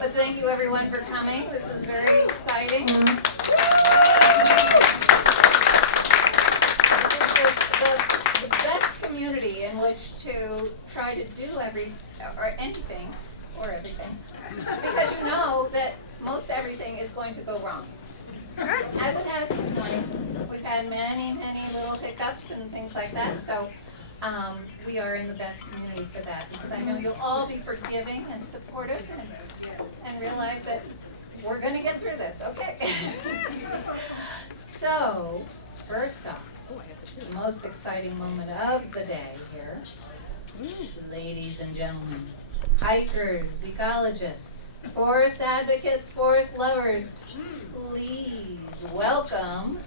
But thank you everyone for coming. This is very exciting. The best community in which to try to do anything or everything, because you know that most everything is going to go wrong. As it has this morning. We've had many little hiccups and things like that, so we are in the best community for that, because I know you'll all be forgiving and supportive and realize that we're going to get through this, okay? So, first off, the most exciting moment of the day here, ladies and gentlemen, hikers, ecologists, forest advocates, forest lovers, please welcome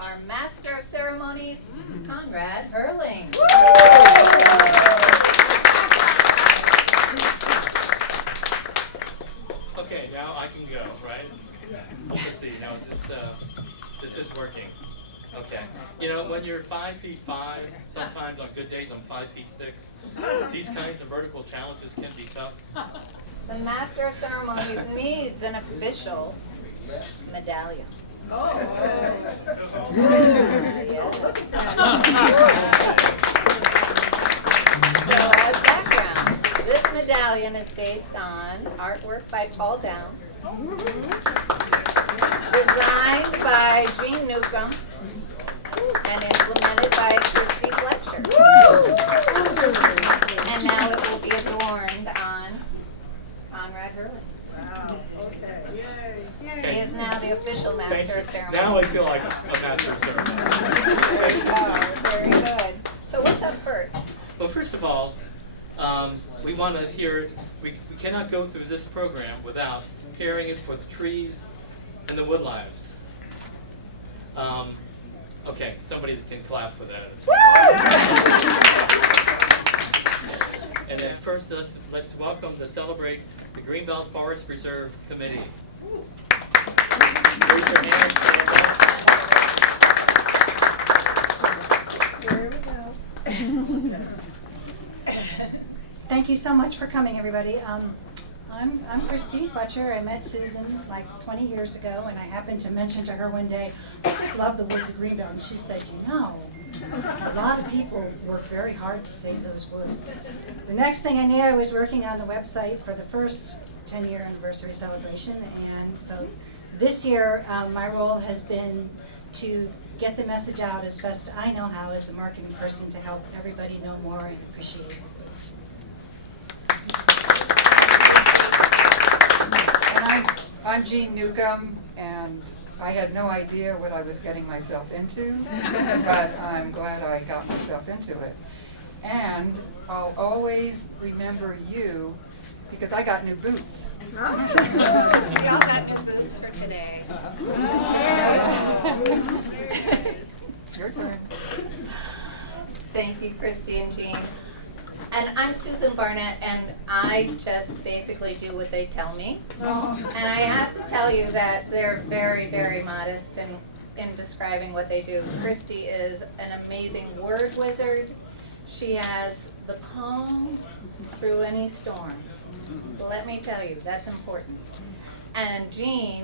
our Master of Ceremonies, Konrad Herling. Okay, now I can go, right? Let's see, now this is working. Okay. You know, when you're 5'5", sometimes on good days I'm 5'6", these kinds of vertical challenges can be tough. The Master of Ceremonies needs an official medallion. Oh. So as background, this medallion is based on artwork by Paul Downs, designed by Jean Newcomb, and implemented by Christy Fletcher. And now it will be adorned on Konrad Herling. Wow. Okay. Yay. He is now the official Master of Ceremonies. Now I feel like a Master of Ceremonies. There you go. Very good. So what's up first? Well, first of all, we want to hear, we cannot go through this program without hearing it for the trees and the woodlives. Okay, somebody can clap for that. And then first, let's welcome to celebrate the Greenbelt Forest Preserve Committee. Raise your hand, stand up. Here we go. Thank you so much for coming, everybody. I'm Christy Fletcher. I met Susan like 20 years ago, and I happened to mention to her one day, I just love the woods of Greenbelt. And she said, you know, a lot of people work very hard to save those woods. The next thing I knew, I was working on the website for the first 10-year anniversary celebration. And so this year, my role has been to get the message out as best I know how as a marketing person to help everybody know more and appreciate the woods. And I'm Jean Newcomb, and I had no idea what I was getting myself into, but I'm glad I got myself into it. And I'll always remember you because I got new boots. We all got new boots for today. Your turn. Thank you, Christy and Jean. And I'm Susan Barnett, and I just basically do what they tell me. And I have to tell you that they're very modest in describing what they do. Christy is an amazing word wizard. She has the calm through any storm. Let me tell you, that's important. And Jean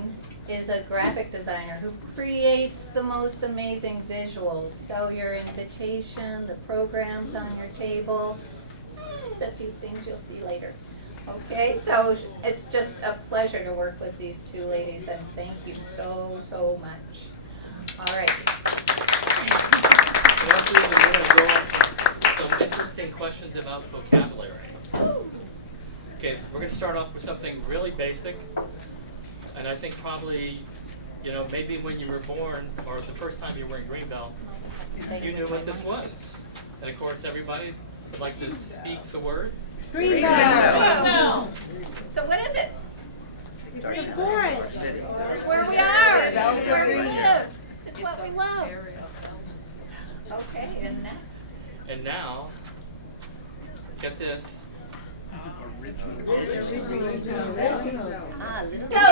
is a graphic designer who creates the most amazing visuals. So your invitation, the programs on your table, a few things you'll see later. Okay, so it's just a pleasure to work with these two ladies, and thank you so much. All right. We're going to go on some interesting questions about vocabulary. Okay, we're going to start off with something really basic, and I think probably, you know, maybe when you were born or the first time you were in Greenbelt, you knew what this was. And of course, everybody would like to speak the word. Greenbelt. So what is it? It's the forest. It's where we are. It's where we live. It's what we love. Okay, and next. And now, get this. So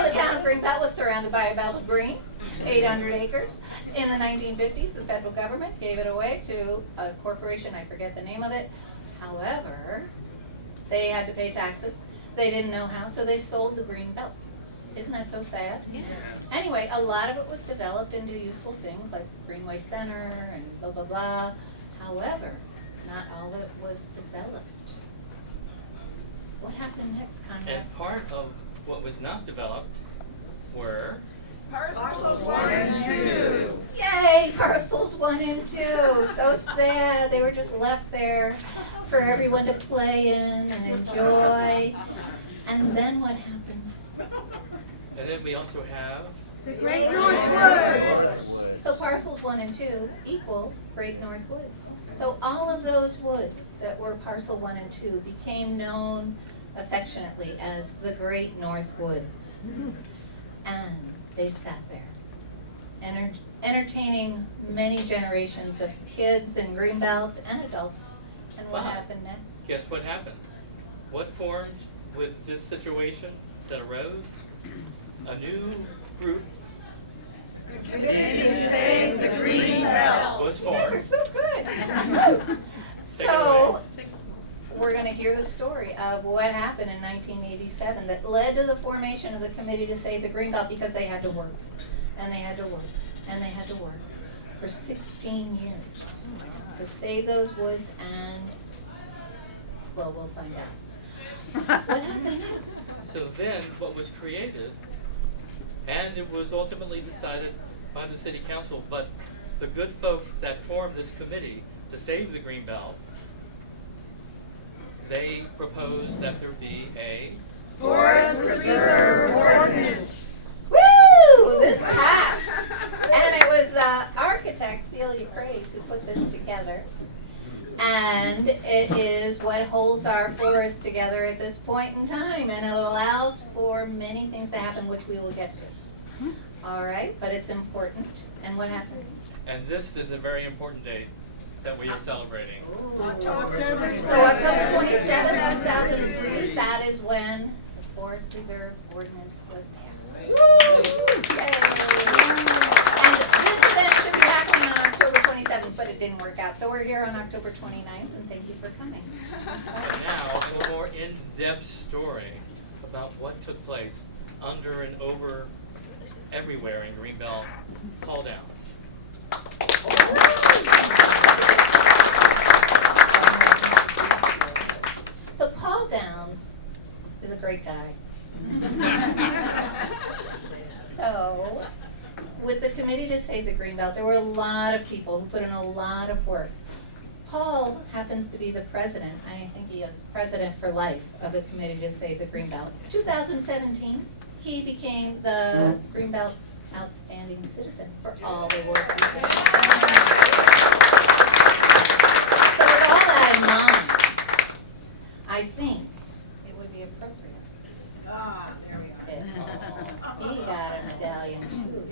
the town of Greenbelt was surrounded by a belt of green, 800 acres. In the 1950s, the federal government gave it away to a corporation, I forget the name of it. However, they had to pay taxes. They didn't know how, so they sold the green belt. Isn't that so sad? Yes. Anyway, a lot of it was developed into useful things like Greenway Center and blah, blah, blah. However, not all of it was developed. What happened next, Konrad? And part of what was not developed were Parcels 1 and 2. Yay, parcels 1 and 2. So sad. They were just left there for everyone to play in and enjoy. And then what happened? and then we also have The Great North Woods. So parcels 1 and 2 equal Great North Woods. So all of those woods that were parcel 1 and 2 became known affectionately as the Great North Woods. And they sat there, entertaining many generations of kids in Greenbelt and adults. And what Wow. happened next? Guess what happened? What formed with this situation that arose? A new group Committee to Save the Greenbelt. was You guys are formed. so good. Take it So, away. we're going to hear the story of what happened in 1987 that led to the formation of the Committee to Save the Greenbelt, because they had to work, and they had to work, and they had to work for 16 years to save those woods, and, well, we'll find out. What happened next? So then what was created, and it was ultimately decided by the city council, but the good folks that formed this committee to save the Greenbelt, they proposed that there be a Forest Preserve Ordinance. Woo! This passed. And it was architect Celia Craze who put this together. And it is what holds our forest together at this point in time. And it allows for many things to happen, which we will get to. All right, but it's important. And what happened? And this is a very important date that we are celebrating. October So October 27th, 2003, that is when the Forest Preserve Ordinance was passed. Yay! And this event should be happening on October 27th, but it didn't work out. So we're here on October 29th, and thank you for coming. And now, a little more in-depth story about what took place under and over everywhere in Greenbelt Hall Downs. So Paul Downs is a great guy. So, with the Committee to Save the Greenbelt, there were a lot of people who put in a lot of work. Paul happens to be the president, I think he is president for life of the Committee to Save the Greenbelt. 2017, he became the Greenbelt Outstanding Citizen for all the work he did. So with all that in mind, I think it would be appropriate. Ah, there we are. He got a medallion too.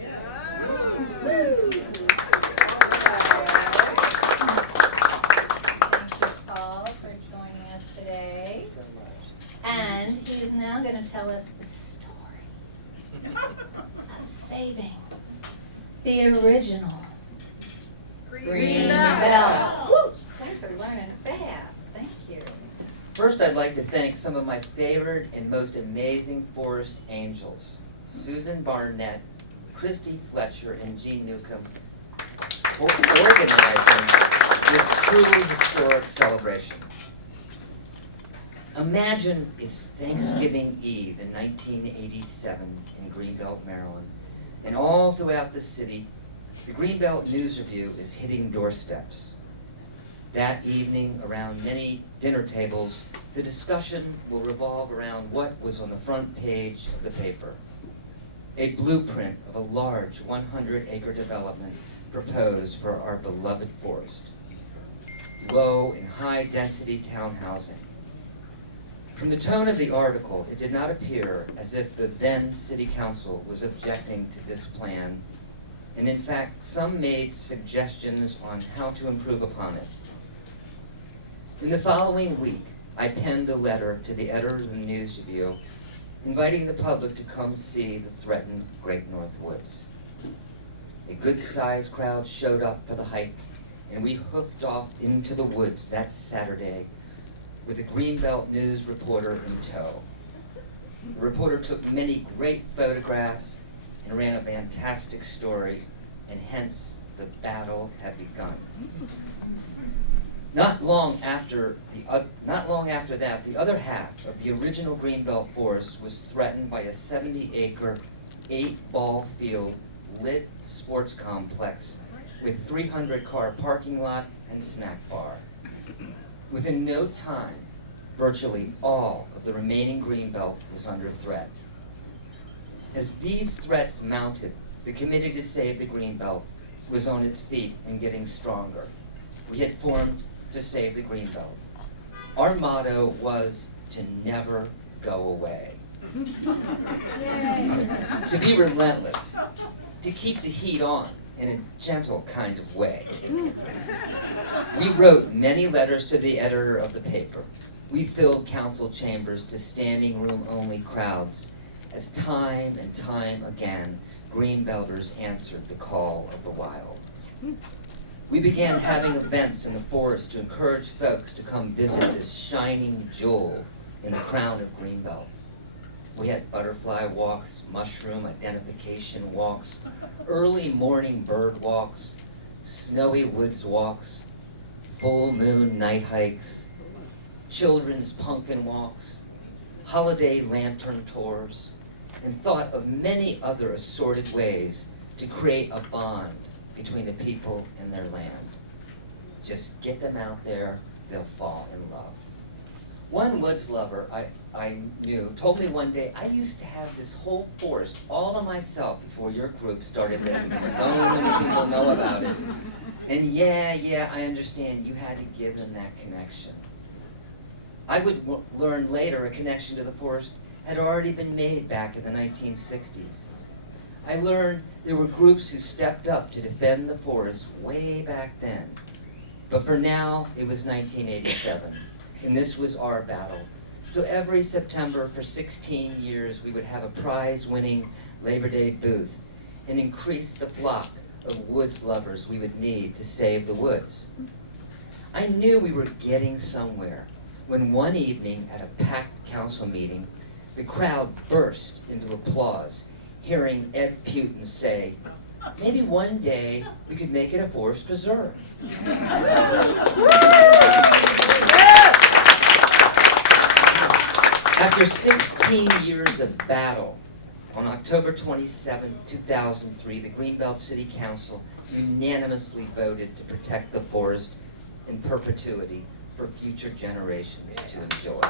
Thank you, Paul, for joining us today. And he is now going to tell us the story of saving the original Greenbelt. Woo! Guys are learning fast. Thank you. First, I'd like to thank some of my favorite and most amazing forest angels, Susan Barnett, Christy Fletcher, and Jean Newcomb, for organizing this truly historic celebration. Imagine it's Thanksgiving Eve in 1987 in Greenbelt, Maryland, and all throughout the city, the Greenbelt News Review is hitting doorsteps. That evening, around many dinner tables, the discussion will revolve around what was on the front page of the paper. A blueprint of a large 100-acre development proposed for our beloved forest. Low and high-density town housing. From the tone of the article, it did not appear as if the then city council was objecting to this plan, and in fact, some made suggestions on how to improve upon it. In the following week, I penned a letter to the editor of the News Review, inviting the public to come see the threatened Great North Woods. A good-sized crowd showed up for the hike, and we hoofed off into the woods that Saturday with a Greenbelt News reporter in tow. The reporter took many great photographs and ran a fantastic story, and hence the battle had begun. Not long after that, the other half of the original Greenbelt Forest was threatened by a 70-acre, 8-ball field lit sports complex with 300-car parking lot and snack bar. Within no time, virtually all of the remaining Greenbelt was under threat. As these threats mounted, the Committee to Save the Greenbelt was on its feet and getting stronger. We had formed to save the Greenbelt. Our motto was to never go away. To be relentless, to keep the heat on in a gentle kind of way. We wrote many letters to the editor of the paper. We filled council chambers to standing room only crowds as time and time again Greenbelters answered the call of the wild. We began having events in the forest to encourage folks to come visit this shining jewel in the crown of Greenbelt. We had butterfly walks, mushroom identification walks, early morning bird walks, snowy woods walks, full moon night hikes, children's pumpkin walks, holiday lantern tours, and thought of many other assorted ways to create a bond between the people and their land. Just get them out there, they'll fall in love. One woods lover I knew told me one day, I used to have this whole forest all to myself before your group started letting so many people know about it. And yeah, I understand you had to give them that connection. I would learn later a connection to the forest had already been made back in the 1960s. I learned there were groups who stepped up to defend the forest way back then. But for now, it was 1987, and this was our battle. So every September for 16 years, we would have a prize-winning Labor Day booth and increase the flock of woods lovers we would need to save the woods. I knew we were getting somewhere when one evening at a packed council meeting, the crowd burst into applause, hearing Ed Putin say, maybe one day we could make it a forest preserve. After 16 years of battle, on October 27, 2003, the Greenbelt City Council unanimously voted to protect the forest in perpetuity for future generations to enjoy.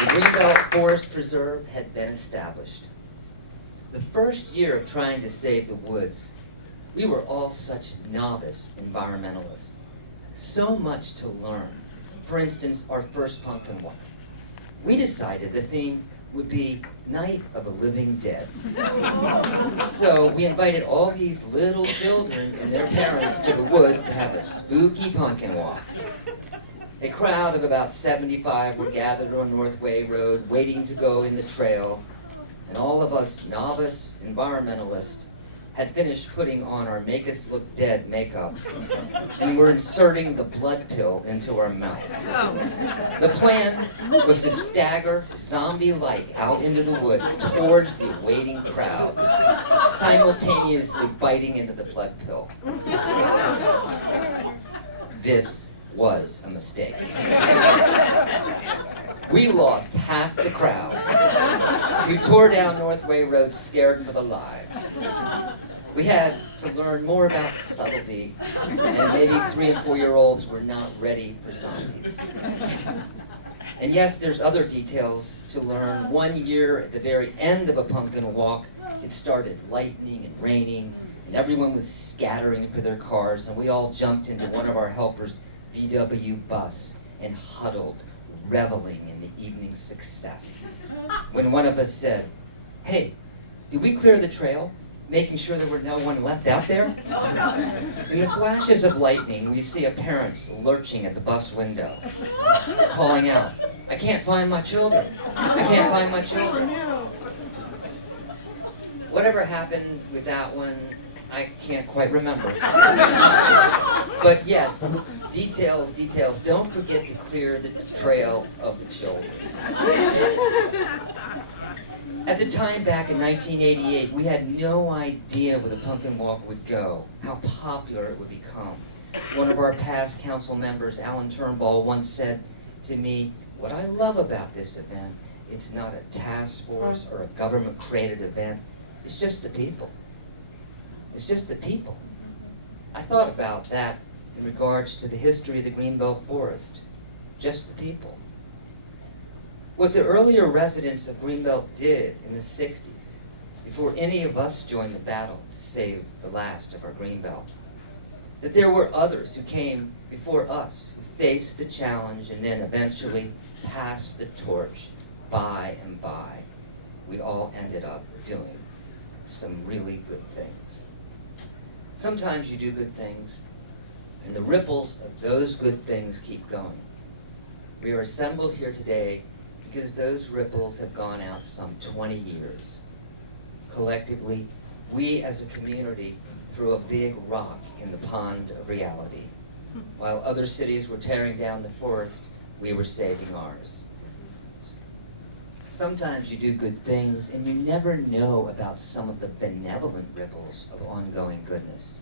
The Greenbelt Forest Preserve had been established. The first year of trying to save the woods, we were all such novice environmentalists. So much to learn. For instance, our first pumpkin walk. We decided the theme would be Night of the Living Dead. So we invited all these little children and their parents to the woods to have a spooky pumpkin walk. A crowd of about 75 were gathered on Northway Road waiting to go in the trail, and all of us novice environmentalists had finished putting on our Make Us Look Dead makeup and were inserting the blood pill into our mouth. The plan was to stagger zombie-like out into the woods towards the waiting crowd, simultaneously biting into the blood pill. This was a mistake. We lost half the crowd. We tore down Northway Road scared for their lives. We had to learn more about subtlety, and maybe 3- and 4-year-olds were not ready for zombies. And yes, there's other details to learn. One year, at the very end of a pumpkin walk, it started lightning and raining, and everyone was scattering for their cars, and we all jumped into one of our helpers' VW bus and huddled, reveling in the evening's success. When one of us said, "Hey, did we clear the trail?" making sure there were no one left out there. In the flashes of lightning, we see a parent lurching at the bus window, calling out, "I can't find my children. I can't find my children." Whatever happened with that one, I can't quite remember. But yes, Details, details. Don't forget to clear the trail of the children. At the time back in 1988, we had no idea where the pumpkin walk would go, how popular it would become. One of our past council members, Alan Turnbull, once said to me, "What I love about this event, it's not a task force or a government-created event. It's just the people. It's just the people." I thought about that in regards to the history of the Greenbelt Forest. Just the people. What the earlier residents of Greenbelt did in the 60s, before any of us joined the battle to save the last of our Greenbelt. That there were others who came before us, who faced the challenge and then eventually passed the torch by and by. We all ended up doing some really good things. Sometimes you do good things, and the ripples of those good things keep going. We are assembled here today because those ripples have gone out some 20 years. Collectively, we as a community threw a big rock in the pond of reality. While other cities were tearing down the forest, we were saving ours. Sometimes you do good things and you never know about some of the benevolent ripples of ongoing goodness.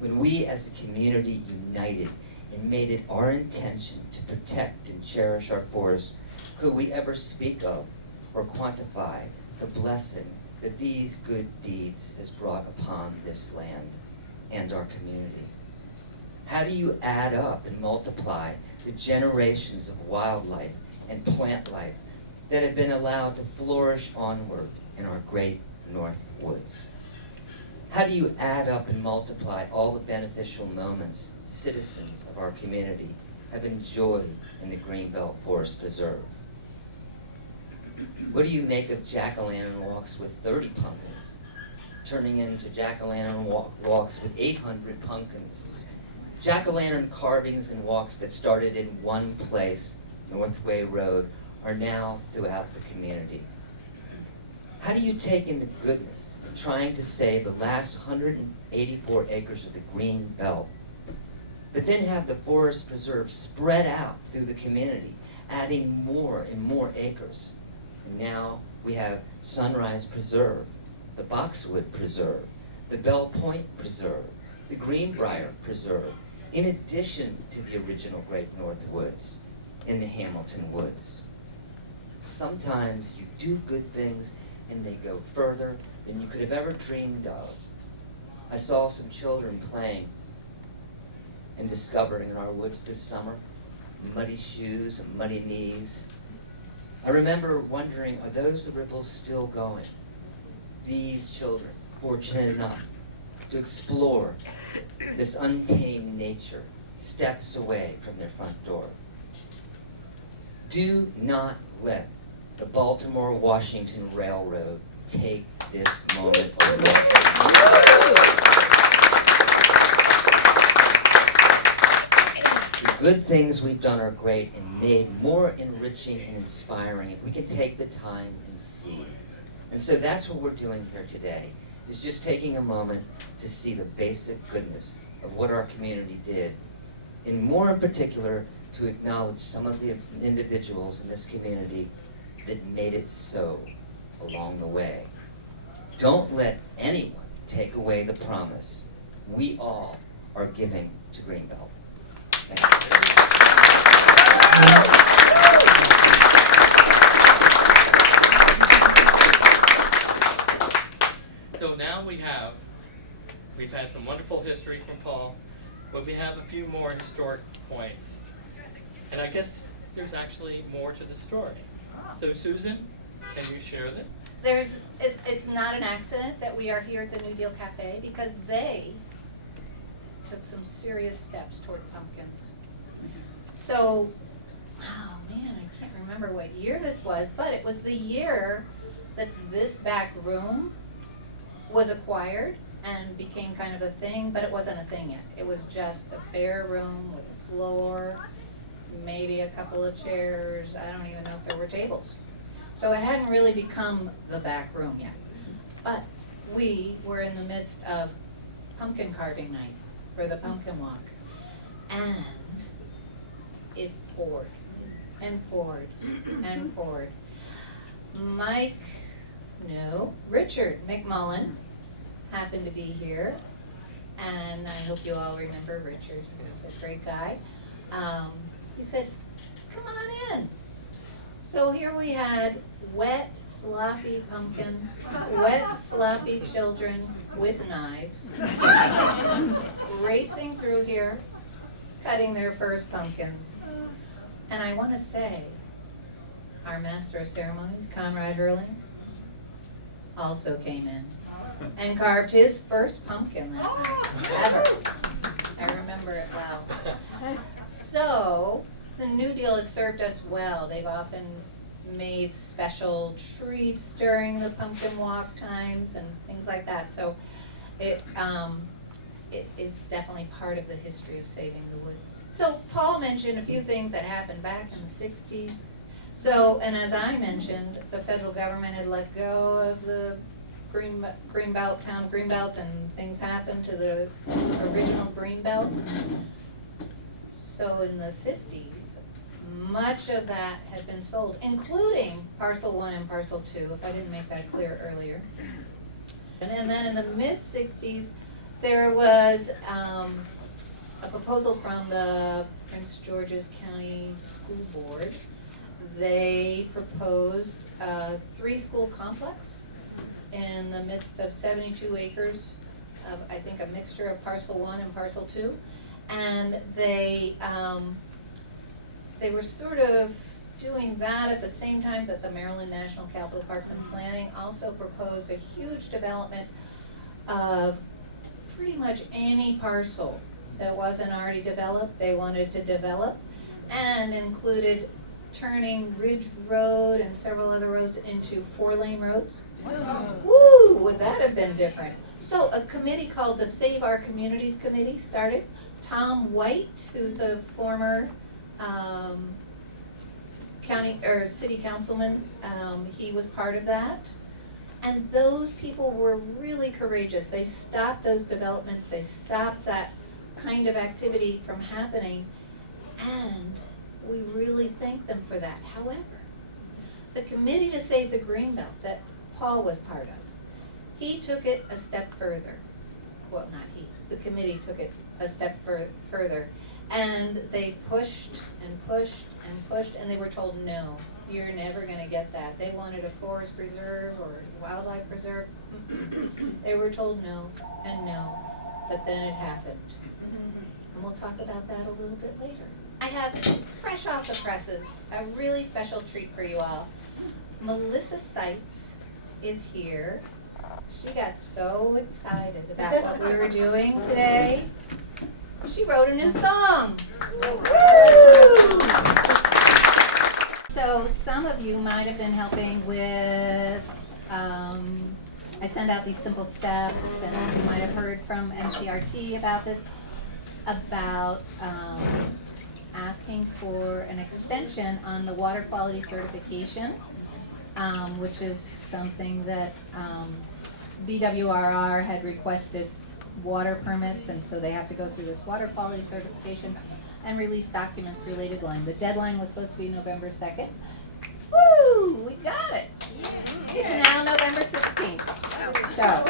When we as a community united and made it our intention to protect and cherish our forests, could we ever speak of or quantify the blessing that these good deeds has brought upon this land and our community? How do you add up and multiply the generations of wildlife and plant life that have been allowed to flourish onward in our great North Woods? How do you add up and multiply all the beneficial moments citizens of our community have enjoyed in the Greenbelt Forest Preserve? What do you make of jack-o'-lantern walks with 30 pumpkins, turning into jack-o'-lantern walks with 800 pumpkins? Jack-o'-lantern carvings and walks that started in one place, Northway Road, are now throughout the community. How do you take in the goodness of trying to save the last 184 acres of the Green Belt, but then have the forest preserve spread out through the community, adding more and more acres? And now we have Sunrise Preserve, the Boxwood Preserve, the Bell Point Preserve, the Greenbrier Preserve, in addition to the original Great North Woods in the Hamilton Woods. Sometimes you do good things and they go further than you could have ever dreamed of. I saw some children playing and discovering in our woods this summer, muddy shoes and muddy knees. I remember wondering, are those the ripples still going? These children, fortunate enough to explore this untamed nature, steps away from their front door. Do not let the Baltimore-Washington Railroad take this moment away. The good things we've done are great and made more enriching and inspiring if we can take the time and see. And so that's what we're doing here today, is just taking a moment to see the basic goodness of what our community did, and more in particular, to acknowledge some of the individuals in this community that made it so along the way. Don't let anyone take away the promise we all are giving to Greenbelt. Thank you. So now we've had some wonderful history from Paul, but we have a few more historic points. And I guess there's actually more to the story. So Susan, can you share that? It's not an accident that we are here at the New Deal Cafe, because they took some serious steps toward pumpkins. So, oh man, I can't remember what year this was, but it was the year that this back room was acquired and became kind of a thing, but it wasn't a thing yet. It was just a bare room with a floor, maybe a couple of chairs. I don't even know if there were tables. So it hadn't really become the back room yet. But we were in the midst of pumpkin carving night for the pumpkin walk. And it poured and poured and poured. Richard McMullen happened to be here, and I hope you all remember Richard. He's a great guy. He said, "Come on in." So here we had wet, sloppy pumpkins, wet, sloppy children with knives, racing through here, cutting their first pumpkins. And I want to say, our master of ceremonies, Konrad Herling, also came in and carved his first pumpkin that night, ever. I remember it well. So, the New Deal has served us well. They've often made special treats during the pumpkin walk times and things like that. So, it is definitely part of the history of saving the woods. So, Paul mentioned a few things that happened back in the 60s. So, and as I mentioned, the federal government had let go of the Greenbelt, town Greenbelt, and things happened to the original Greenbelt. So in the 50s, much of that had been sold, including Parcel 1 and Parcel 2, if I didn't make that clear earlier. And then in the mid-60s, there was a proposal from the Prince George's County School Board. They proposed a 3-school complex in the midst of 72 acres of, I think, a mixture of Parcel 1 and Parcel 2. And they were sort of doing that at the same time that the Maryland National Capital Parks and Planning also proposed a huge development of pretty much any parcel that wasn't already developed, they wanted to develop, and included turning Ridge Road and several other roads into 4-lane roads. Woo, would that have been different? So a committee called the Save Our Communities Committee started. Tom White, who's a former county or city councilman, he was part of that. And those people were really courageous. They stopped those developments, they stopped that kind of activity from happening, and we really thank them for that. However, the Committee to Save the Greenbelt that Paul was part of, he took it a step further. Well, not he, the committee took it a step further. And they pushed and pushed and pushed, and they were told, no, you're never gonna get that. They wanted a forest preserve or wildlife preserve. They were told no and no, but then it happened. And we'll talk about that a little bit later. I have, fresh off the presses, a really special treat for you all. Melissa Seitz is here. She got so excited about what we were doing today. She wrote a new song. Woo! So some of you might have been helping with, I send out these simple steps, and you might have heard from MCRT about this, about asking for an extension on the water quality certification, which is something that BWRR had requested water permits, and so they have to go through this water quality certification and release documents related to them. The deadline was supposed to be November 2nd. Woo! We got it! It's now November 16th. So,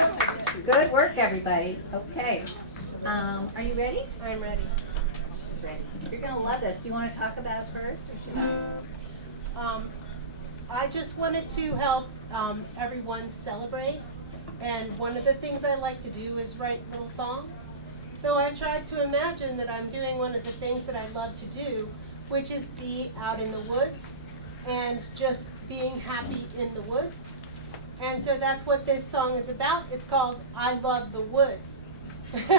good work, everybody. Okay. Are you ready? I'm ready. She's ready. You're going to love this. Do you want to talk about it first, or should I? I just wanted to help everyone celebrate, and one of the things I like to do is write little songs. So I tried to imagine that I'm doing one of the things that I love to do, which is be out in the woods and just being happy in the woods. And so that's what this song is about. It's called I Love the Woods. So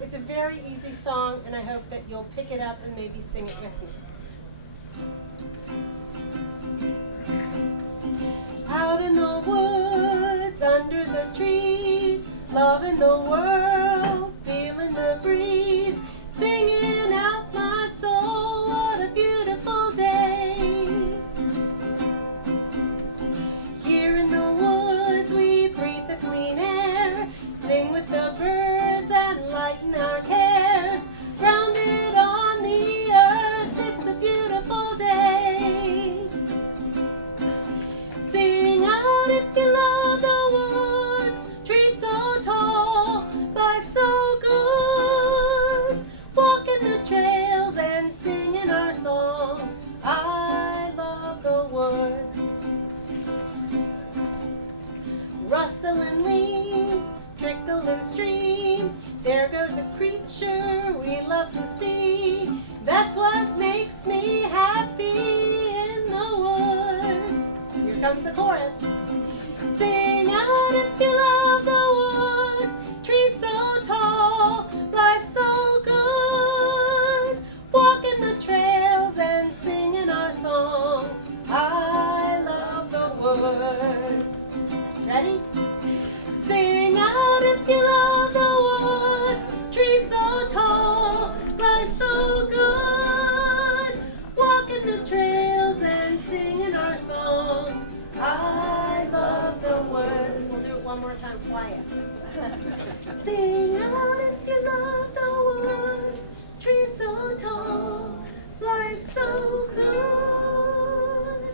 it's a very easy song, and I hope that you'll pick it up and maybe sing it with me. Out in the woods, under the trees, loving the world, feeling the breeze, singing out my soul, what a beautiful day. Here in the woods we breathe the clean air, sing with the birds and lighten our cares, comes the chorus. Sing out if you love the woods, trees so tall, life so good. Walking the trails and singing our song. I love the woods. Ready? Sing out if you love the woods, trees so tall, life so good. Walking the trails and singing our song. I love the woods. We'll do it one more time, quiet. Sing out if you love the woods, trees so tall, life so good.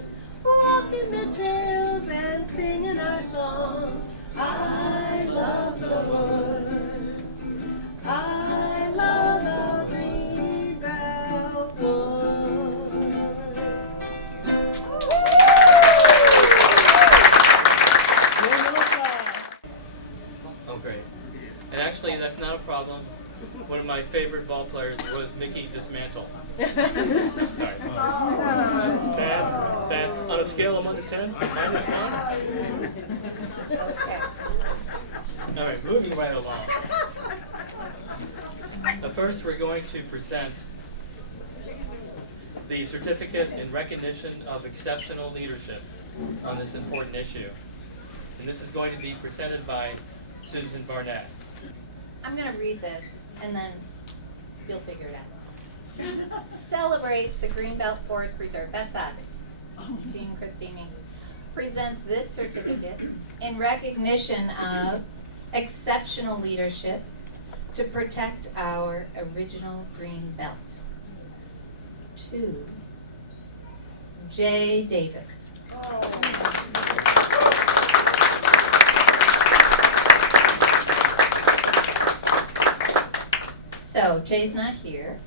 Walking the trails and singing our song. I love the woods. I love our Greenbelt woods. Oh, great. And actually, that's not a problem. One of my favorite ball players was Mickey Dismantle. Sorry. Bad? Bad? On a scale of 1 to 10? -1? All right, moving right along. First, we're going to present the certificate in recognition of exceptional leadership on this important issue. And this is going to be presented by Susan Barnett. I'm going to read this, and then you'll figure it out. Celebrate the Greenbelt Forest Preserve, that's us, Jean Christine, presents this certificate in recognition of exceptional leadership to protect our original green belt. To Jay Davis. So Jay's not here,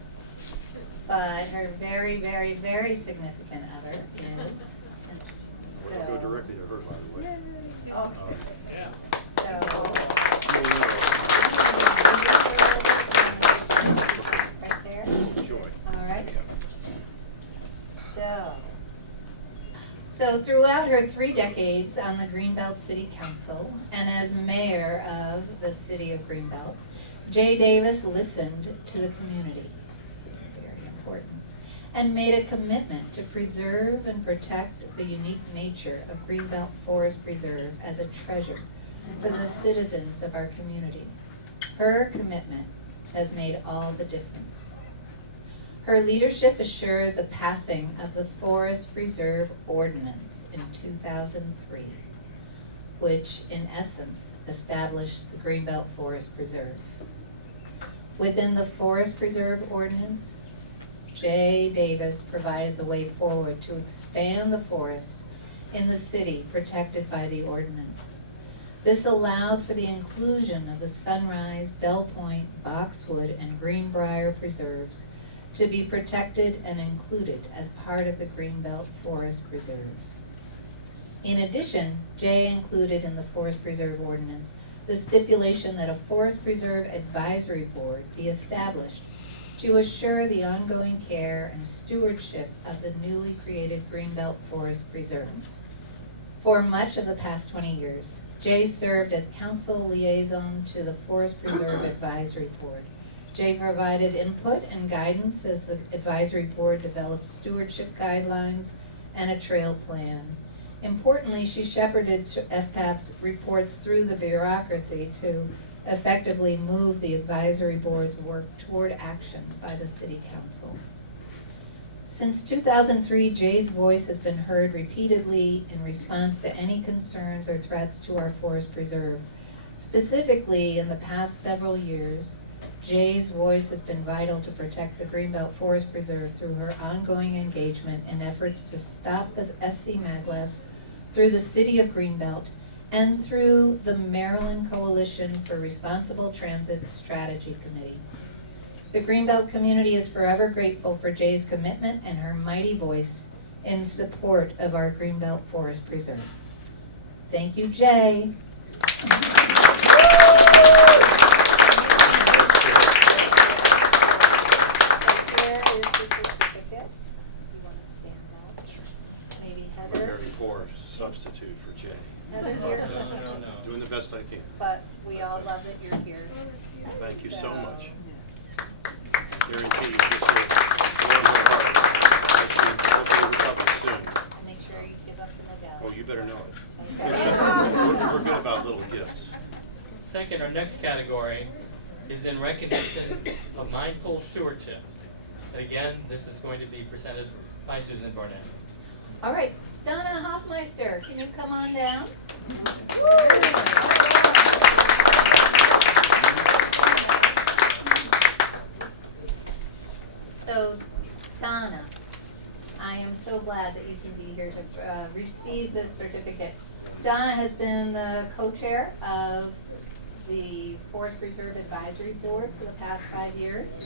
but her very, very, very significant other is. We'll go directly to her, by the way. So. Right there. Joy. All right. So throughout her 3 decades on the Greenbelt City Council and as mayor of the city of Greenbelt, Jay Davis listened to the community, very important, and made a commitment to preserve and protect the unique nature of Greenbelt Forest Preserve as a treasure for the citizens of our community. Her commitment has made all the difference. Her leadership assured the passing of the Forest Preserve Ordinance in 2003, which in essence established the Greenbelt Forest Preserve. Within the Forest Preserve Ordinance, Jay Davis provided the way forward to expand the forests in the city protected by the ordinance. This allowed for the inclusion of the Sunrise, Bell Point, Boxwood, and Greenbrier preserves to be protected and included as part of the Greenbelt Forest Preserve. In addition, Jay included in the Forest Preserve Ordinance the stipulation that a Forest Preserve Advisory Board be established to assure the ongoing care and stewardship of the newly created Greenbelt Forest Preserve. For much of the past 20 years, Jay served as council liaison to the Forest Preserve Advisory Board. Jay provided input and guidance as the advisory board developed stewardship guidelines and a trail plan. Importantly, she shepherded FPAP's reports through the bureaucracy to effectively move the advisory board's work toward action by the city council. Since 2003, Jay's voice has been heard repeatedly in response to any concerns or threats to our forest preserve. Specifically, in the past several years, Jay's voice has been vital to protect the Greenbelt Forest Preserve through her ongoing engagement in efforts to stop the SC Maglev, through the City of Greenbelt, and through the Maryland Coalition for Responsible Transit Strategy Committee. The Greenbelt community is forever grateful for Jay's commitment and her mighty voice in support of our Greenbelt Forest Preserve. Thank you, Jay. Here is the certificate. You want to stand up? Maybe Heather. 4 substitute for Jay. 7 years. No. Doing the best I can. But we all love that you're here. Thank you so much. Guarantee this will warm her heart. Hopefully recover soon. I'll make sure you give up the medallion. Oh, you better know it. Okay. We're good about little gifts. Second, our next category is in recognition of mindful stewardship. And again, this is going to be presented by Susan Barnett. All right, Donna Hoffmeister, can you come on down? So, Donna, I am so glad that you can be here to receive this certificate. Donna has been the co-chair of the Forest Preserve Advisory Board for the past 5 years.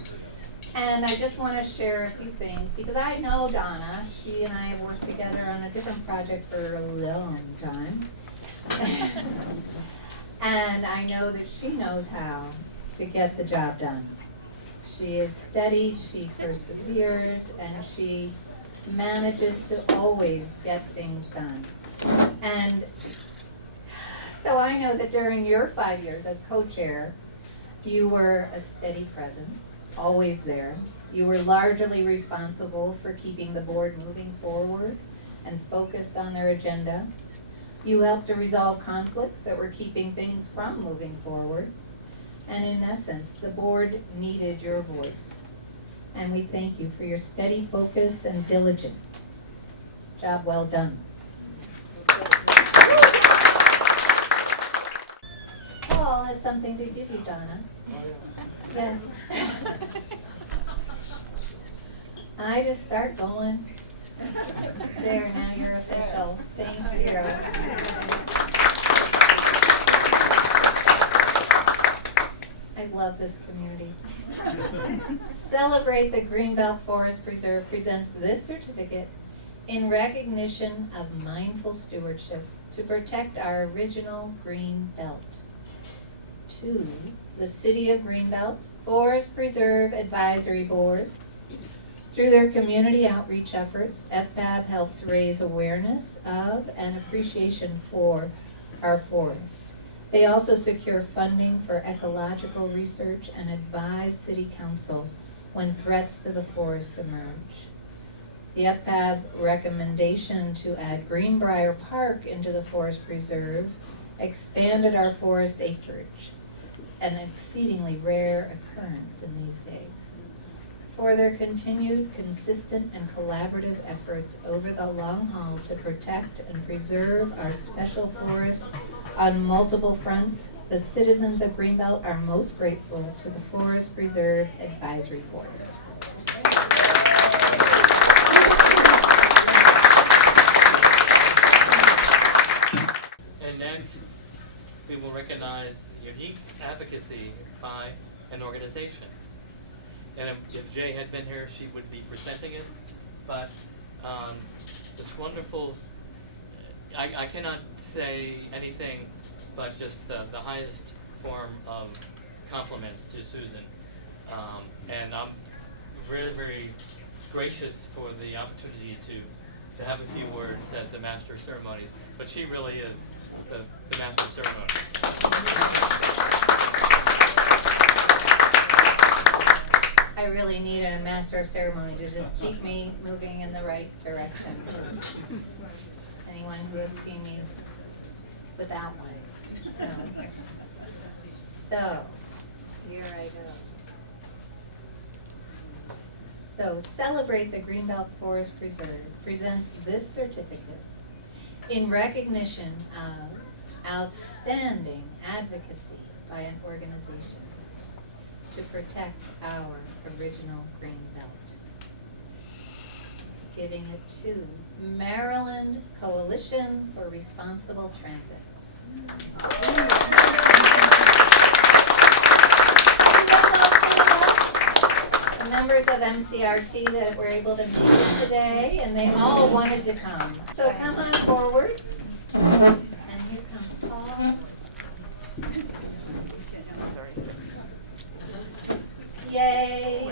And I just want to share a few things because I know Donna. She and I have worked together on a different project for a long time. And I know that she knows how to get the job done. She is steady, she perseveres, and she manages to always get things done. And so I know that during your 5 years as co-chair, you were a steady presence, always there. You were largely responsible for keeping the board moving forward and focused on their agenda. You helped to resolve conflicts that were keeping things from moving forward. And in essence, the board needed your voice. And we thank you for your steady focus and diligence. Job well done. Paul has something to give you, Donna. Yes. I just start going. There, now you're official. Thank you. I love this community. Celebrate the Greenbelt Forest Preserve presents this certificate in recognition of mindful stewardship to protect our original green belt. To the City of Greenbelt's Forest Preserve Advisory Board. Through their community outreach efforts, FPAB helps raise awareness of and appreciation for our forest. They also secure funding for ecological research and advise City Council when threats to the forest emerge. The FPAB recommendation to add Greenbrier Park into the Forest Preserve expanded our forest acreage, an exceedingly rare occurrence in these days. For their continued, consistent, and collaborative efforts over the long haul to protect and preserve our special forest on multiple fronts, the citizens of Greenbelt are most grateful to the Forest Preserve Advisory Board. And next, we will recognize unique advocacy by an organization. And if Jay had been here, she would be presenting it. But this wonderful, I cannot say anything but just the highest form of compliments to Susan. And I'm very, very gracious for the opportunity to have a few words as the Master of Ceremonies. But she really is the Master of Ceremonies. I really need a master of ceremony to just keep me moving in the right direction. Anyone who has seen me without one. No. So, here I go. So, Celebrate the Greenbelt Forest Preserve presents this certificate in recognition of outstanding advocacy by an organization to protect our original green belt. Giving it to Maryland Coalition for Responsible Transit. The members of MCRT that were able to make it today, and they all wanted to come. So come on forward. And here comes Paul. Yay!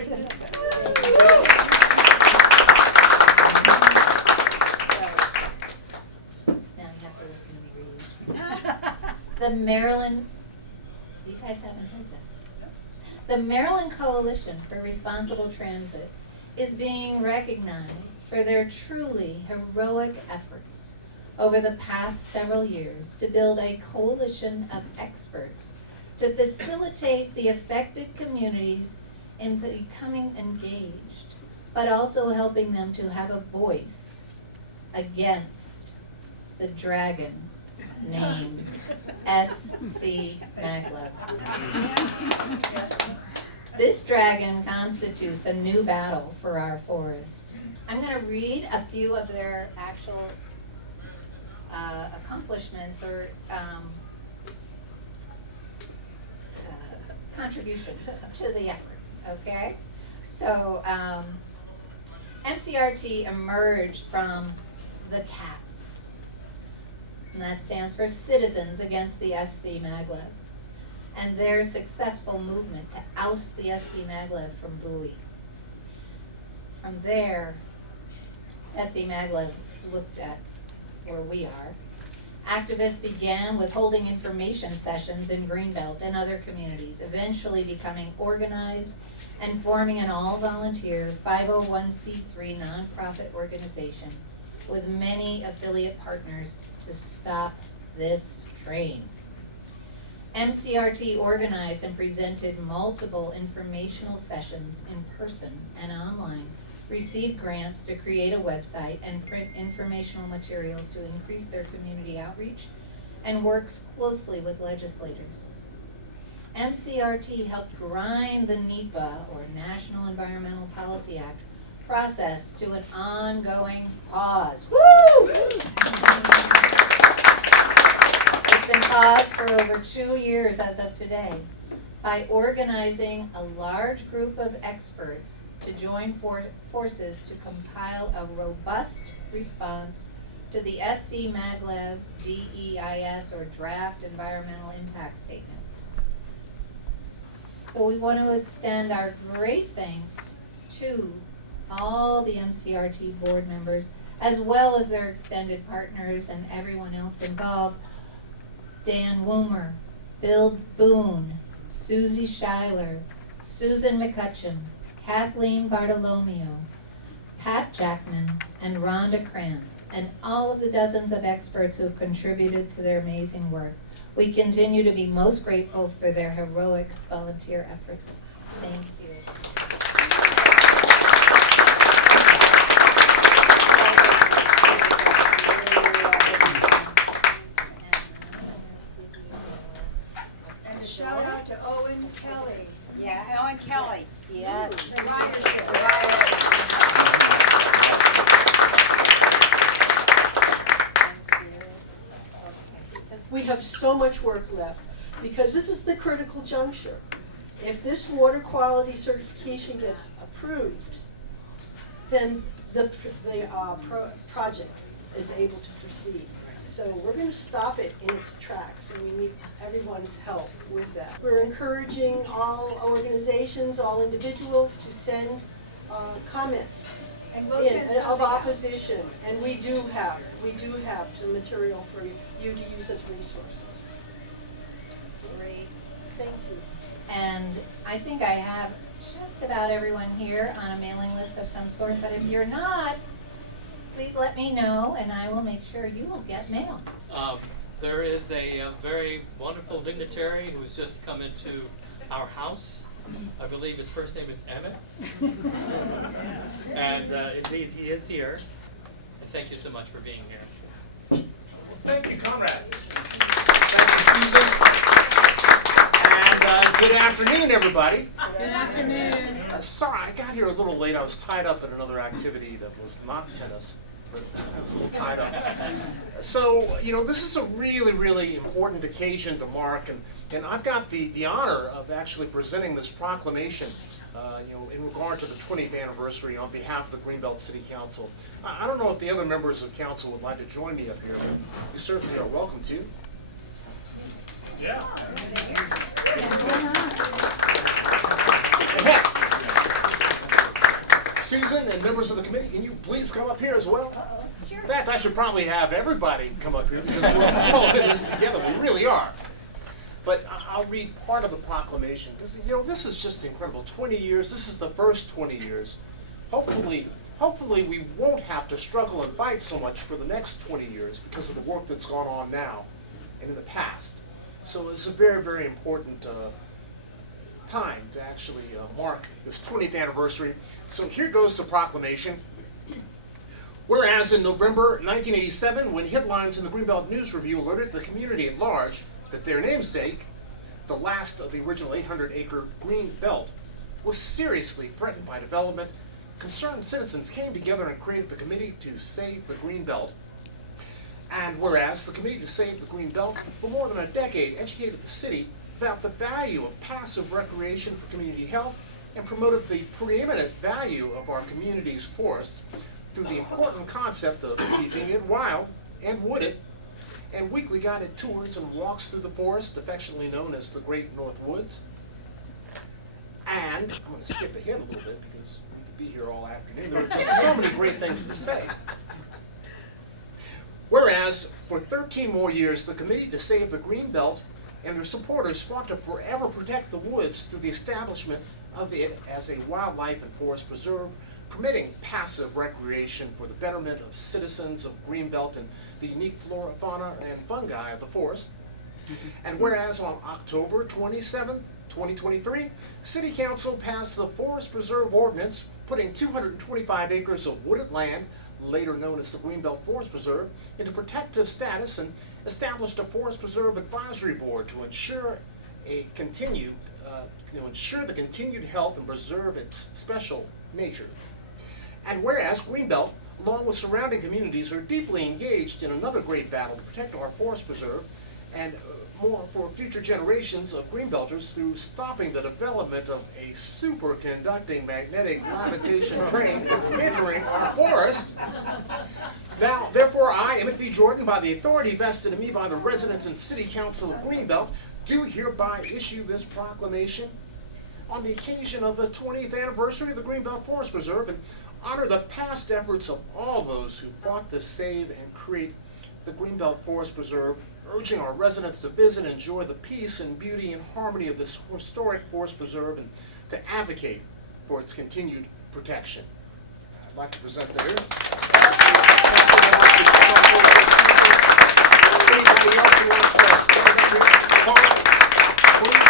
The Maryland, you guys haven't heard this. The Maryland Coalition for Responsible Transit is being recognized for their truly heroic efforts over the past several years to build a coalition of experts to facilitate the affected communities in becoming engaged, but also helping them to have a voice against the dragon named S.C. Maglev. This dragon constitutes a new battle for our forest. I'm going to read a few of their actual accomplishments or contributions to the effort, okay? So MCRT emerged from the CATS, and that stands for Citizens Against the SC Maglev, and their successful movement to oust the SC Maglev from Bowie. From there, SC Maglev looked at where we are. Activists began with holding information sessions in Greenbelt and other communities, eventually becoming organized and forming an all-volunteer 501c3 nonprofit organization with many affiliate partners to stop this train. MCRT organized and presented multiple informational sessions in person and online, received grants to create a website and print informational materials to increase their community outreach, and works closely with legislators. MCRT helped grind the NEPA, or National Environmental Policy Act, process to an ongoing pause. Woo! It's been paused for over 2 years as of today by organizing a large group of experts to join forces to compile a robust response to the SC Maglev DEIS, or Draft Environmental Impact Statement. So we want to extend our great thanks to all the MCRT board members, as well as their extended partners and everyone else involved. Dan Woomer, Bill Boone, Susie Schuyler, Susan McCutcheon, Kathleen Bartolomeo, Pat Jackman, and Rhonda Krantz, and all of the dozens of experts who have contributed to their amazing work. We continue to be most grateful for their heroic volunteer efforts. Thank you. And a shout out to Owen Kelly. Yeah, Ellen Kelly. Yes. For ridership. We have so much work left because this is the critical juncture. If this water quality certification gets approved, then the project is able to proceed. So we're going to stop it in its tracks, and we need everyone's help with that. We're encouraging all organizazations, all individuals to send comments And we'll send something of out. opposition, and we do have some material for you to use as resources. Great. Thank you. And I think I have just about everyone here on a mailing list of some sort, but if you're not, please let me know and I will make sure you will get mail. There is a very wonderful dignitary who's just come into our house. I believe his first name is Emmett. And indeed, he is here. And thank you so much for being here. Thank you, Konrad. Thank you, Susan. And good afternoon, everybody. Good afternoon. Sorry, I got here a little late. I was tied up at another activity that was not tennis, but I was a little tied up. So, this is a really, really important occasion to mark, and I've got the honor of actually presenting this proclamation, in regard to the 20th anniversary on behalf of the Greenbelt City Council. I don't know if the other members of council would like to join me up here, but you certainly are welcome to. Yeah. Susan and members of the committee, can you please come up here as well? Sure. In fact, I should probably have everybody come up here because we're all in this together. We really are. But I'll read part of the proclamation, because, you know, this is just incredible. 20 years, this is the first 20 years. Hopefully we won't have to struggle and fight so much for the next 20 years because of the work that's gone on now and in the past. So it's a very, very important time to actually mark this 20th anniversary. So here goes the proclamation. Whereas in November 1987, when headlines in the Greenbelt News Review alerted the community at large that their namesake, the last of the original 800-acre green belt, was seriously threatened by development, concerned citizens came together and created the Committee to Save the Green Belt. And whereas the Committee to Save the Green Belt for more than a decade educated the city about the value of passive recreation for community health and promoted the preeminent value of our community's forests through the important concept of keeping it wild and wooded, and weekly guided tours and walks through the forest, affectionately known as the Great North Woods. And I'm going to skip ahead a little bit because we could be here all afternoon. There are just so many great things to say. Whereas, for 13 more years, the Committee to Save the Green Belt and their supporters fought to forever protect the woods through the establishment of it as a wildlife and forest preserve, permitting passive recreation for the betterment of citizens of Greenbelt and the unique flora, fauna, and fungi of the forest. And whereas on October 27, 2023, City Council passed the Forest Preserve Ordinance, putting 225 acres of wooded land, later known as the Greenbelt Forest Preserve, into protective status and established a Forest Preserve Advisory Board to ensure the continued health and preserve its special nature. And whereas Greenbelt, along with surrounding communities, are deeply engaged in another great battle to protect our forest preserve and more for future generations of Greenbelters through stopping the development of a superconducting magnetic levitation train entering our forest. Now, therefore, I, Emmett V. Jordan, by the authority vested in me by the residents and City Council of Greenbelt, do hereby issue this proclamation on the occasion of the 20th anniversary of the Greenbelt Forest Preserve and honor the past efforts of all those who fought to save and create the Greenbelt Forest Preserve, urging our residents to visit and enjoy the peace and beauty and harmony of this historic forest preserve and to advocate for its continued protection. I'd like to present that here. Anybody else who wants to stand up here? Konrad, please.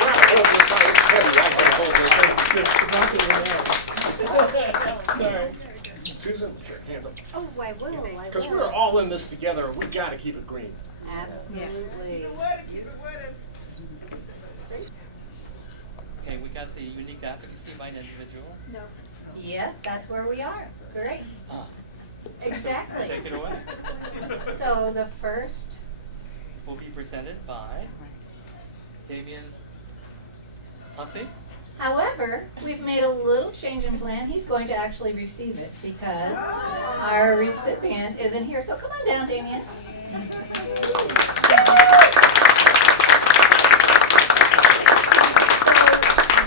Well, hold this out. It's heavy. I can't hold this. Sorry. Susan, put your hand up. Oh, I will. Because we're all in this together. We've got to keep it green. Absolutely. Okay, we got the unique advocacy by an individual. No. Yes, that's where we are. Great. Ah, Exactly. take it away. So the first, Will be presented by Damien Hussey. however, we've made a little change in plan. He's going to actually receive it because our recipient isn't here. So come on down, Damien.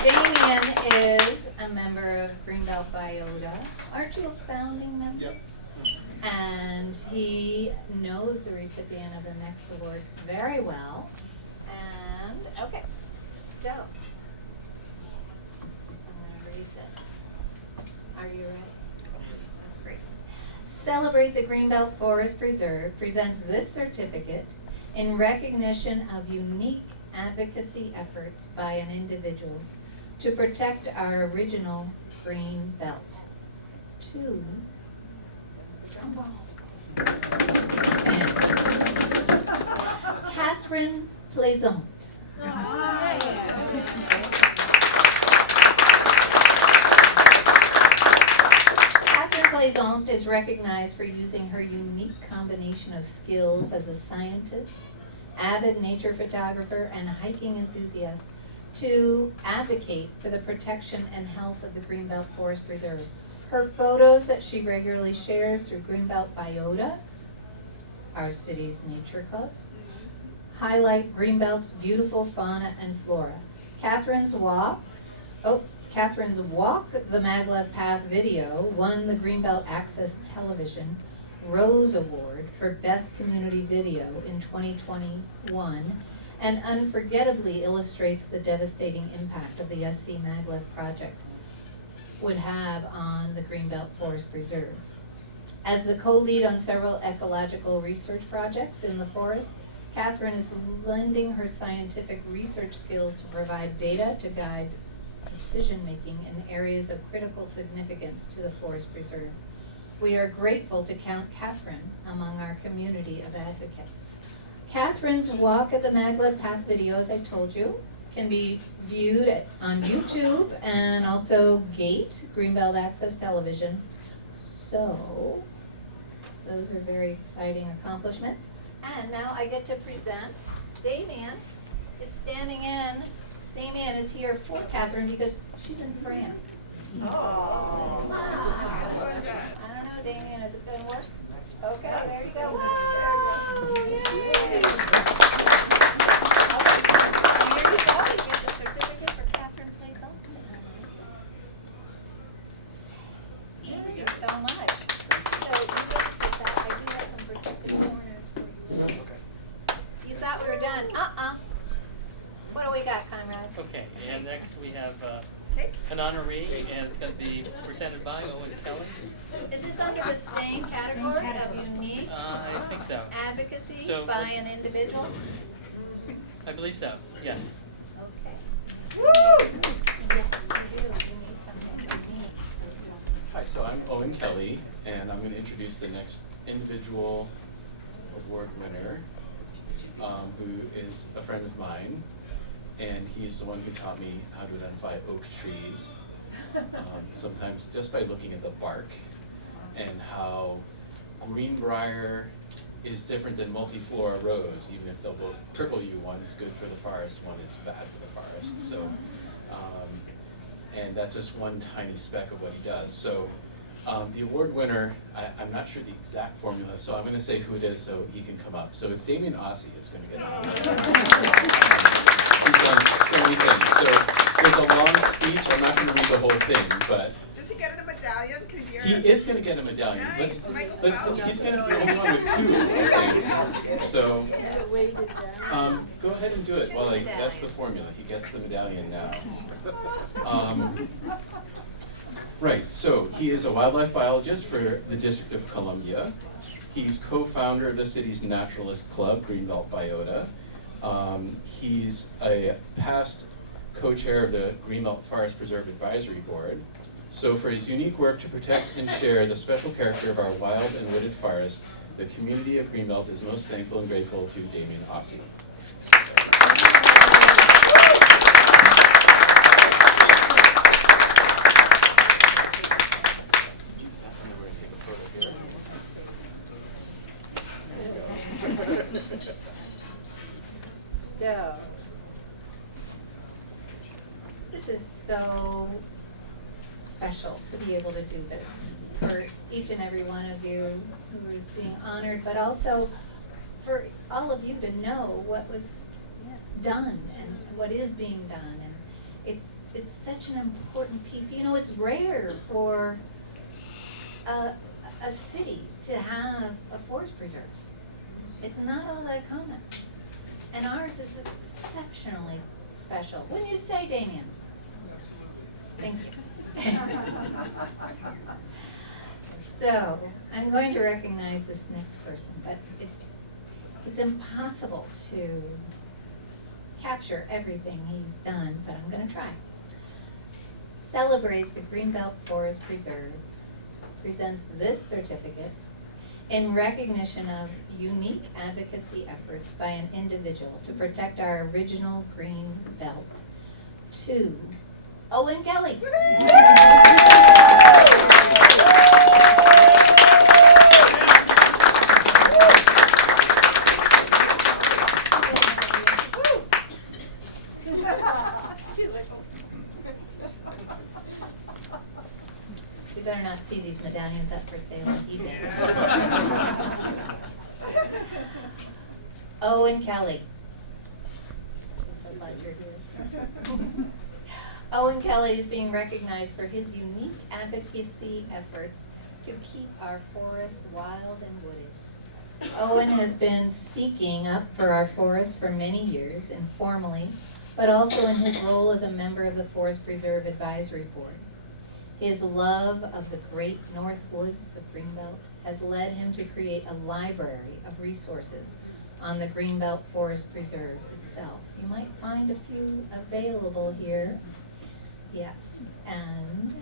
Damien is a member of Greenbelt Biota. Aren't you a founding member? Yep. And he knows the recipient of the next award very well. And, okay, so, I'm gonna read this. Are you ready? Great. Celebrate the Greenbelt Forest Preserve presents this certificate in recognition of unique advocacy efforts by an individual to protect our original green belt. To Catherine Plaisant. Catherine Plaisant is recognized for using her unique combination of skills as a scientist, avid nature photographer, and hiking enthusiast to advocate for the protection and health of the Greenbelt Forest Preserve. Her photos that she regularly shares through Greenbelt Biota, our city's nature club, highlight Greenbelt's beautiful fauna and flora. Catherine's Walk the Maglev Path video won the Greenbelt Access Television Rose Award for Best Community Video in 2021 and unforgettably illustrates the devastating impact of the SC Maglev project would have on the Greenbelt Forest Preserve. As the co-lead on several ecological research projects in the forest, Catherine is lending her scientific research skills to provide data to guide decision-making in areas of critical significance to the forest preserve. We are grateful to count Catherine among our community of advocates. Catherine's Walk at the Maglev Path video, as I told you, can be viewed on YouTube and also GATE, Greenbelt Access Television. So, those are very exciting accomplishments. And now I get to present, Damien is standing in. Damien is here for Catherine because she's in France. Oh. I don't know, Damien, is it gonna work? Okay, there you go. Whoa, yay! Here you go, you get the certificate for Catherine Place Ultimate. Thank you so much. So you get to take that. I do have some protective corners for you. Okay. You thought we were done. What do we got, Konrad? Okay, and next we have an honoree, and it's going to be presented by Owen Kelly. Is this under the same category of unique I think so. advocacy So by let's- an individual? I believe so, yes. Okay. Yes, you do. You need something unique. Hi, so I'm Owen Kelly, and I'm going to introduce the next individual award winner, who is a friend of mine, and he's the one who taught me how to identify oak trees, sometimes just by looking at the bark, and how greenbrier is different than multiflora rose, even if they'll both triple you. One is good for the forest, one is bad for the forest. So, and that's just one tiny speck of what he does. So the award winner, I'm not sure the exact formula, so I'm going to say who it is so he can come up. So it's Damien Ossie is going to get it. He's done so many things. So there's a long speech. I'm not going to read the whole thing, but Does he get a medallion? Can he he is going to get a medallion. Nice. He's going to be the only one with two, I think. So go ahead and do it. Well, that's the formula. He gets the medallion now. Right, so he is a wildlife biologist for the District of Columbia. He's co-founder of the city's naturalist club, Greenbelt Biota. He's a past co-chair of the Greenbelt Forest Preserve Advisory Board. So for his unique work to protect and share the special character of our wild and wooded forest, the community of Greenbelt is most thankful and grateful to Damien Ossie. So, this is so special to be able to do this for each and every one of you who is being honored, but also for all of you to know what was done and what is being done. And it's such an important piece. You know, it's rare for a city to have a forest preserve. It's not all that common. And ours is exceptionally special. Wouldn't you say, Damien? Thank you. So, I'm going to recognize this next person, but it's impossible to capture everything he's done, but I'm going to try. Celebrate the Greenbelt Forest Preserve presents this certificate in recognition of unique advocacy efforts by an individual to protect our original green belt. To Owen Kelly. You better not see these medallions up for sale on eBay. Owen Kelly. So glad you're here. Owen Kelly is being recognized for his unique advocacy efforts to keep our forest wild and wooded. Owen has been speaking up for our forest for many years, informally, but also in his role as a member of the Forest Preserve Advisory Board. His love of the great North Woods of Greenbelt has led him to create a library of resources on the Greenbelt Forest Preserve itself. You might find a few available here. Yes, and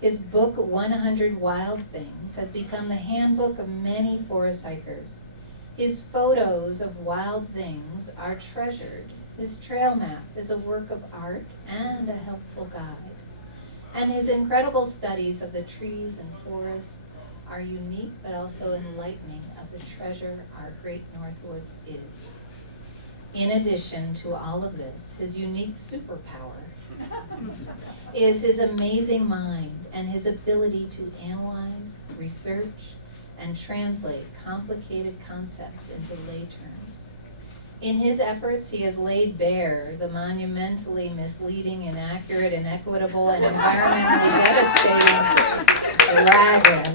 his book, 100 Wild Things, has become the handbook of many forest hikers. His photos of wild things are treasured. His trail map is a work of art and a helpful guide. And his incredible studies of the trees and forests are unique but also enlightening of the treasure our great North Woods is. In addition to all of this, his unique superpower is his amazing mind and his ability to analyze, research, and translate complicated concepts into lay terms. In his efforts, he has laid bare the monumentally misleading, inaccurate, inequitable, and environmentally devastating dragon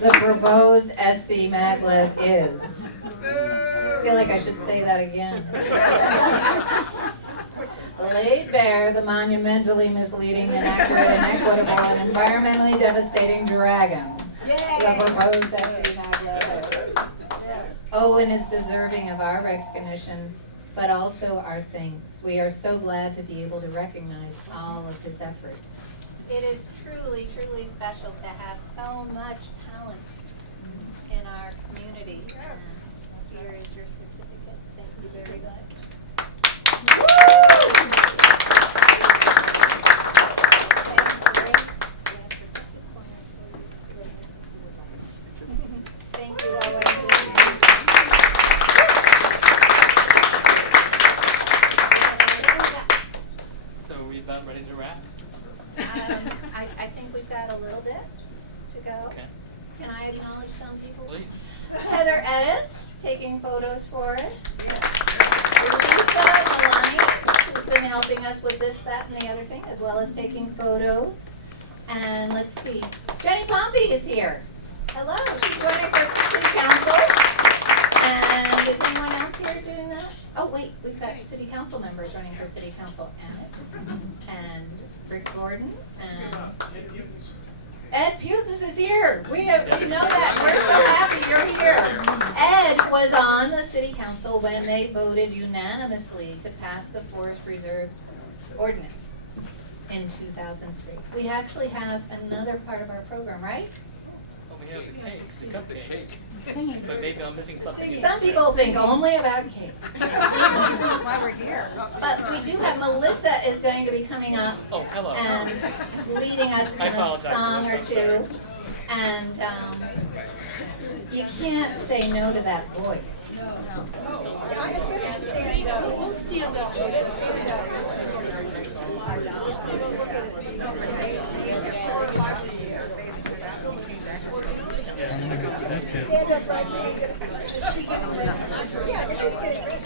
the proposed SC maglev is. I feel like I should say that again. Laid bare the monumentally misleading, inaccurate, inequitable, and environmentally devastating dragon the proposed SC maglev is. Owen is deserving of our recognition, but also our thanks. We are so glad to be able to recognize all of his effort. It is truly, truly special to have so much talent in our community. Here is your certificate. Thank you very much. Thank you, Owen. So are we about ready to wrap? I think we've got a little bit to go. Okay. Can I acknowledge some people? Please. Heather Edis, taking photos for us. Lisa Malani, who's been helping us with this, that, and the other thing, as well as taking photos. And let's see, Jenny Pompey is here. Hello, she's running for city council. And is anyone else here doing that? Oh wait, we've got city council members running for city council. And Rick Gordon and Ed Putins is here. We know that. We're so happy you're here. Ed was on the city council when they voted unanimously to pass the Forest Preserve ordinance in 2003. We actually have another part of our program, right? Oh, we have the cake, the cupcake. But maybe I'm missing something. Some people think only about cake. That's why we're here. But we do have, Melissa is going to be coming up Oh, hello. and leading us in I a apologize, song or Melissa. two. And you can't say no to that voice. It's better to stand up. We'll stand up. Stand up. Stand up right now. Yeah, but she's getting ready.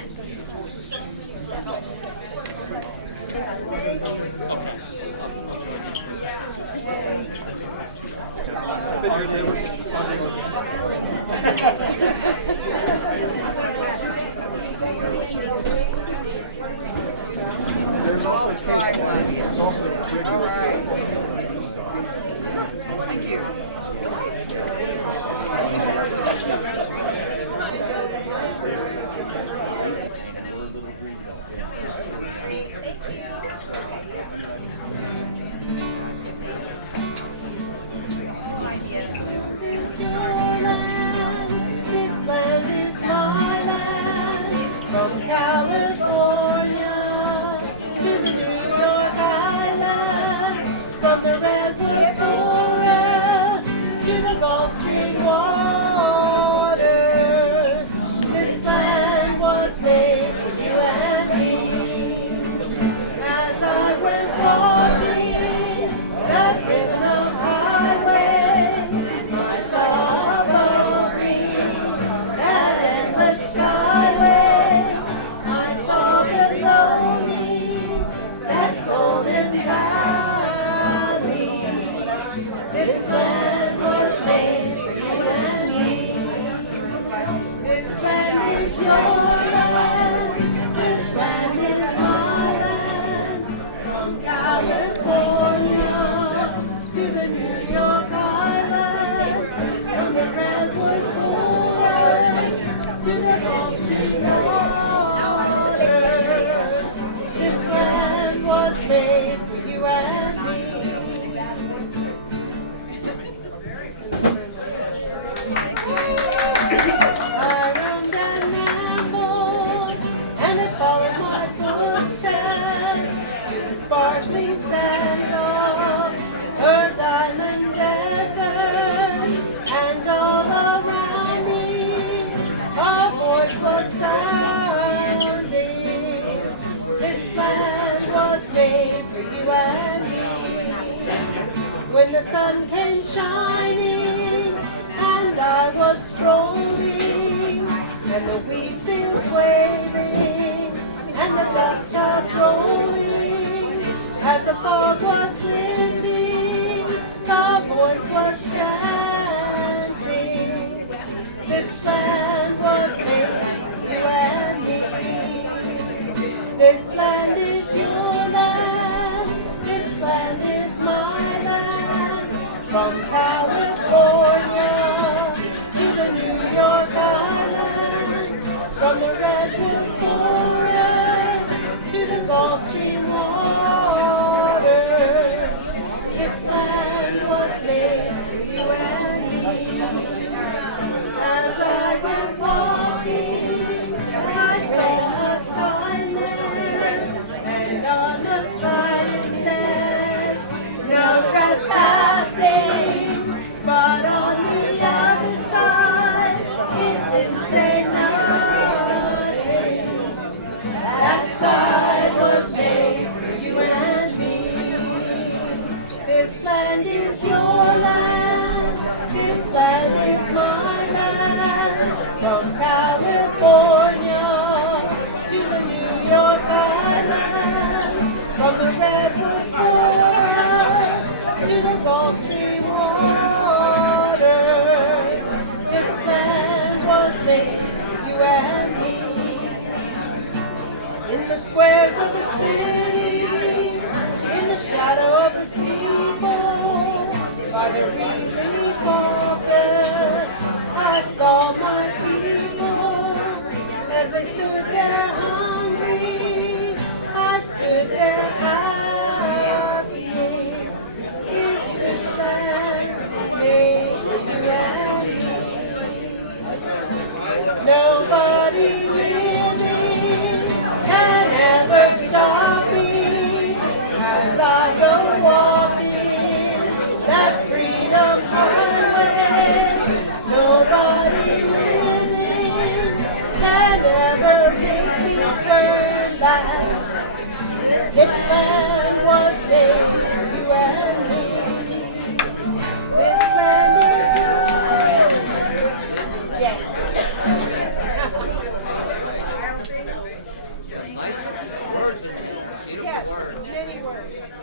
Thank you. There's also there's also Thank you. This land is my land, from California to the New York Island, from the Redwood Forest to the Gulf Stream waters. This land was made for you and me. As I went walking that ribbon of highway, I saw above me that endless skyway. I saw you and me. When the sun came shining and I was strolling, and the wheat fields waving and the dust clouds rolling, as the fog was lifting, the voice was chanting, this land was made, you and me. This land is your land, this land is my land. From California to the New York Island, from the Redwood Forest to the Gulf Stream waters, this land was made for you and me. As I went walking, I saw a sign there, and on the sign it said, no trespassing, but on the other side, it didn't say nothing. That side was made for you and me. This land is your land, this land is my land. From California to the New York Island, from the Redwood Forest to the Gulf Stream waters, this land was made for you and me. In the squares of the city, in the shadow of the steeple, by the relief office, I saw my people as they stood there hungry. I stood there asking, is this land made for you and me? Nobody living can ever stop me as I go walking that freedom highway. Nobody living can ever make me turn back. This land was made for you and me. This land is yours. Yeah. Yes, many words.